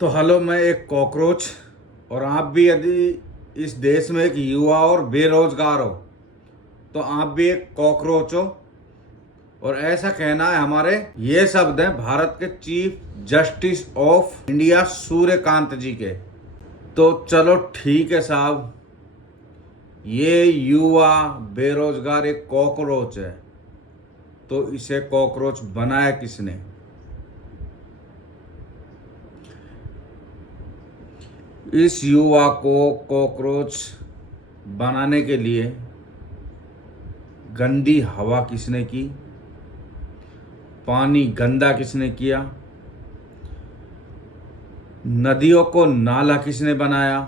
तो हेलो, मैं एक कॉकरोच और आप भी यदि इस देश में एक युवा और बेरोजगार हो तो आप भी एक कॉकरोच हो। और ऐसा कहना है हमारे ये शब्द हैं भारत के Chief Justice of India Suryakant ji के। तो चलो ठीक है साहब, ये युवा बेरोजगार एक कॉकरोच है, तो इसे कॉकरोच बनाया किसने? इस युवा को कॉकरोच बनाने के लिए गंदी हवा किसने की, पानी गंदा किसने किया, नदियों को नाला किसने बनाया,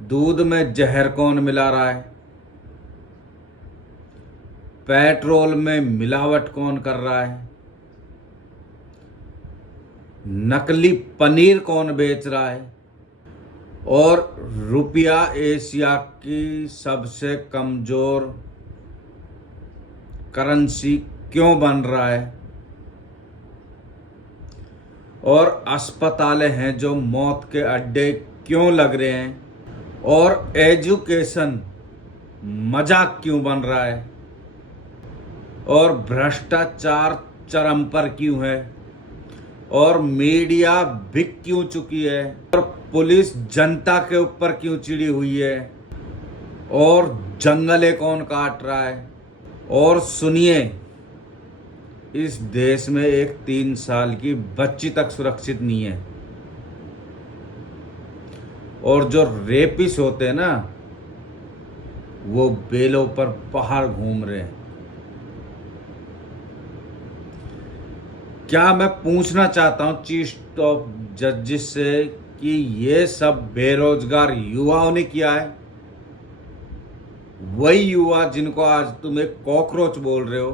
दूध में जहर कौन मिला रहा है, पेट्रोल में मिलावट कौन कर रहा है, नकली पनीर कौन बेच रहा है, और रुपया एशिया की सबसे कमजोर करेंसी क्यों बन रहा है, और अस्पताल हैं जो मौत के अड्डे क्यों लग रहे हैं, और एजुकेशन मजाक क्यों बन रहा है, और भ्रष्टाचार चरम पर क्यों है, और मीडिया बिक क्यों चुकी है, और पुलिस जनता के ऊपर क्यों चिड़ी हुई है, और जंगलें कौन काट रहा है। और सुनिए, इस देश में एक 3 साल की बच्ची तक सुरक्षित नहीं है, और जो रेपिस होते हैं ना, वो बेलों पर बाहर घूम रहे हैं। क्या मैं पूछना चाहता हूं चीफ ऑफ जस्टिस से कि ये सब बेरोजगार युवाओं ने किया है? वही युवा जिनको आज तुम एक कॉकरोच बोल रहे हो,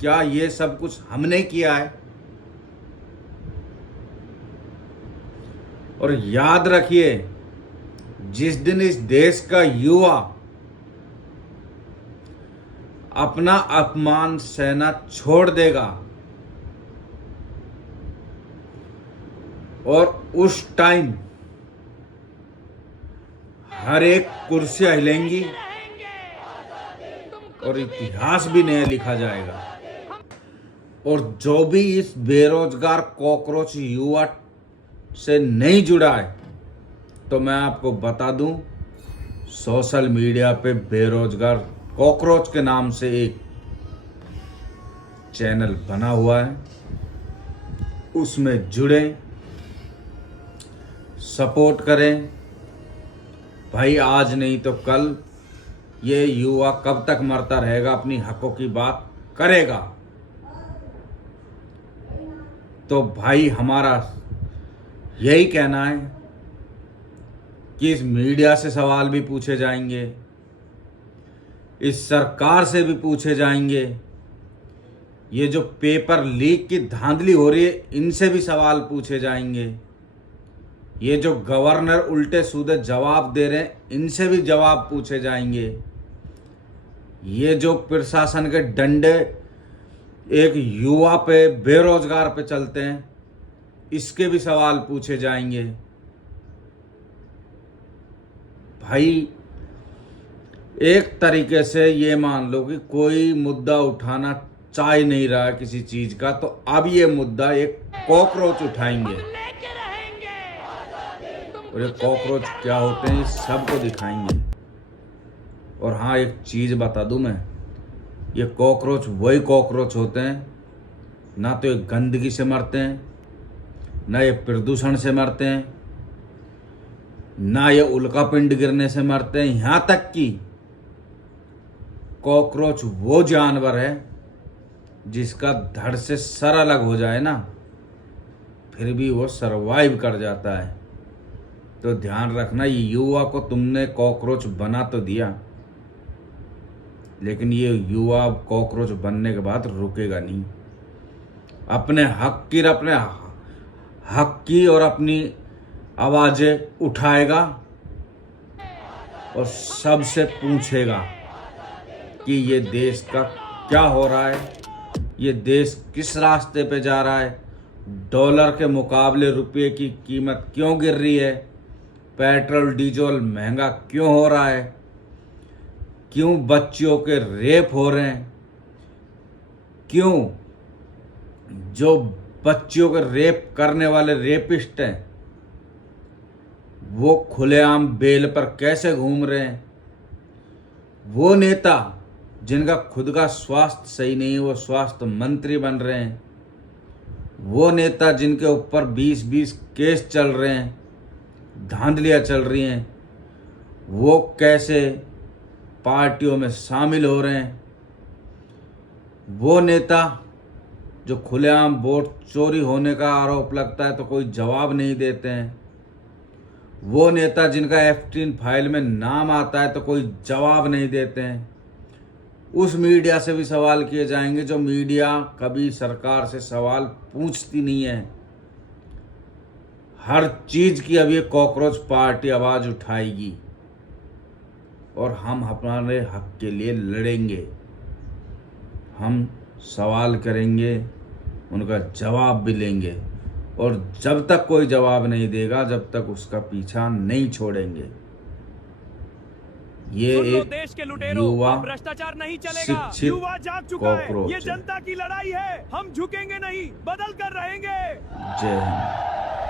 क्या ये सब कुछ हमने किया है? और याद रखिए, जिस दिन इस देश का युवा अपना अपमान सहना छोड़ देगा और उस टाइम हर एक कुर्सियां हिलेंगी और इतिहास भी नया लिखा जाएगा। और जो भी इस बेरोजगार कॉकरोच युवा से नहीं जुड़ा है, तो मैं आपको बता दूं, सोशल मीडिया पे बेरोजगार कॉकरोच के नाम से एक चैनल बना हुआ है, उसमें जुड़ें, सपोर्ट करें। भाई आज नहीं तो कल ये युवा कब तक मरता रहेगा, अपनी हकों की बात करेगा। तो भाई हमारा यही कहना है कि इस मीडिया से सवाल भी पूछे जाएंगे, इस सरकार से भी पूछे जाएंगे, ये जो पेपर लीक की धांधली हो रही है इनसे भी सवाल पूछे जाएंगे, ये जो गवर्नर उल्टे सीधे जवाब दे रहे हैं इनसे भी जवाब पूछे जाएंगे, ये जो प्रशासन के डंडे एक युवा पे बेरोजगार पे चलते हैं इसके भी सवाल पूछे जाएंगे। भाई एक तरीके से ये मान लो कि कोई मुद्दा उठाना चाह ही नहीं रहा किसी चीज का, तो अब ये मुद्दा एक कॉकरोच उठाएंगे, और ये कॉकरोच क्या होते हैं ये सबको दिखाएंगे। और हाँ, एक चीज बता दूं मैं, ये कॉकरोच वही कॉकरोच होते हैं, ना तो ये गंदगी से मरते हैं, ना ये प्रदूषण से मरते हैं, ना ये उल्कापिंड गिरने से मरते हैं। यहां तक कि कॉकरोच वो जानवर है जिसका धड़ से सर अलग हो जाए ना, फिर भी वो सरवाइव कर जाता है। तो ध्यान रखना, ये युवा को तुमने कॉकरोच बना तो दिया, लेकिन ये युवा कॉकरोच बनने के बाद रुकेगा नहीं। अपने हक की और अपनी आवाजें उठाएगा और सबसे पूछेगा कि ये देश का क्या हो रहा है, ये देश किस रास्ते पे जा रहा है, डॉलर के मुकाबले रुपये की कीमत क्यों गिर रही है, पेट्रोल डीजल महंगा क्यों हो रहा है, क्यों बच्चियों के रेप हो रहे हैं, क्यों जो बच्चियों के रेप करने वाले रेपिस्ट हैं वो खुलेआम बेल पर कैसे घूम रहे हैं, वो नेता जिनका खुद का स्वास्थ्य सही नहीं है वो स्वास्थ्य मंत्री बन रहे हैं, वो नेता जिनके ऊपर 20-20 केस चल रहे हैं, धांधलियाँ चल रही हैं, वो कैसे पार्टियों में शामिल हो रहे हैं, वो नेता जो खुलेआम वोट चोरी होने का आरोप लगता है तो कोई जवाब नहीं देते हैं, वो नेता जिनका F3 फाइल में नाम आता है तो कोई जवाब नहीं देते हैं, उस मीडिया से भी सवाल किए जाएंगे जो मीडिया कभी सरकार से सवाल पूछती नहीं है। हर चीज की अब ये कॉकरोच पार्टी आवाज उठाएगी और हम हमारे हक के लिए लड़ेंगे, हम सवाल करेंगे, उनका जवाब भी लेंगे और जब तक कोई जवाब नहीं देगा जब तक उसका पीछा नहीं छोड़ेंगे। ये एक देश के लुटेरों, युवा भ्रष्टाचार नहीं चलेगा, शिक्षित युवा जाग चुका है, कॉकरोच ये जनता की लड़ाई है, हम झुकेंगे नहीं, बदल कर रहेंगे। जय हिंद।